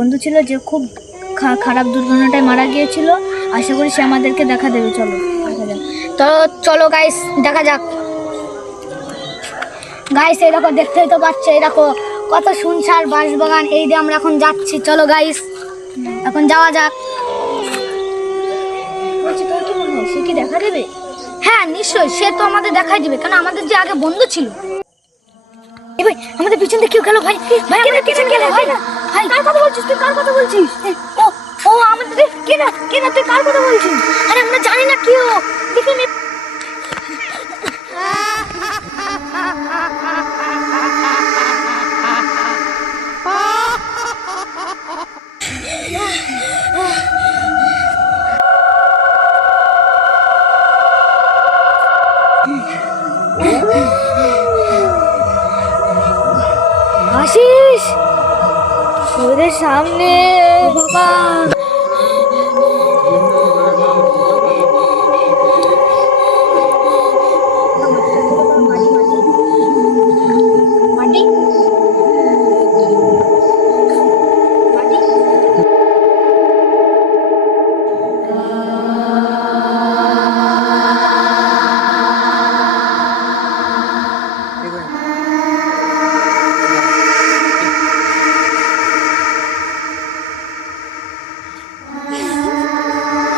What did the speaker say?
বন্ধু ছিল যে খুব খারাপ দুর্ঘটনাটায় মারা গিয়েছিল। আশা করি সে আমাদেরকে দেখা দেবে। চলো দেখা যাক। তো চলো গাইস দেখা যাক। গাইস এই দেখো, দেখতেই তো পাচ্ছ, এই দেখো কত সুনসার বাঁশবাগান। এই দিয়ে আমরা এখন যাচ্ছি। চলো গাইস এখন যাওয়া যাক। বলছি তোর কি মনে হয় সে কি দেখা দেবে? হ্যাঁ নিশ্চয়ই, সে তো আমাদের দেখাই দিবে, কারণ আমাদের যে আগে বন্ধু ছিল। এই ভাই আমাদের পিছন দিয়ে কেউ গেল। ভাই ভাই আমাদের পিছন গেল। ভাই ভাই কার কথা বলছিস তুই? কার কথা বলছিস? ও ও আমাদের কে না তুই কার কথা বলছিস? আরে আমরা জানি না কি ও। দেখে নে। আশিস ওদের সামনে বাবা।